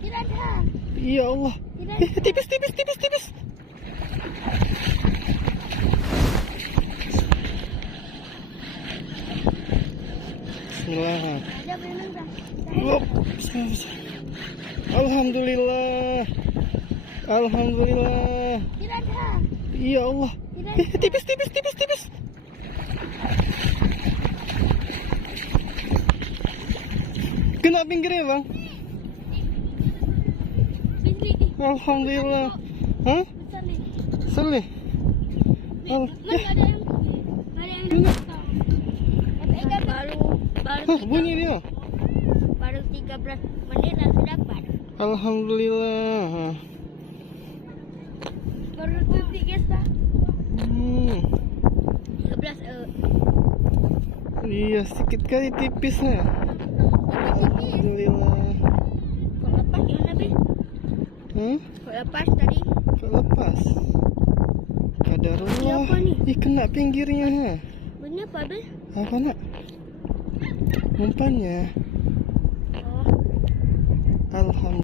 Tidak ada. Ya Allah. Tidak Eh, ada. tipis, tipis, tipis, tipis. Bismillah. Ada berenang dah. Hop, besar, besar. Alhamdulillah. Alhamdulillah. Tidak ada. Ya Allah. Tidak Eh, ada. tipis, tipis, tipis, tipis. Kena pinggirnya, Bang. Bintri. Alhamdulillah. Hah? Besar nih. Selih. Oh, Masih ada yang besar. Hah, bunyi dia. Baru 13 menit langsung dapat. Alhamdulillah. Baru detik guys dah. 13 Iya, sedikit kali tipisnya. Alhamdulillah. Kok lepas yang lebih? Kok lepas tadi? Kok lepas? Kadarullah. Apa nih? Ih, kena pinggirnya. Bener apa Bil? Apa nak? Umpannya. Oh. Alhamdulillah.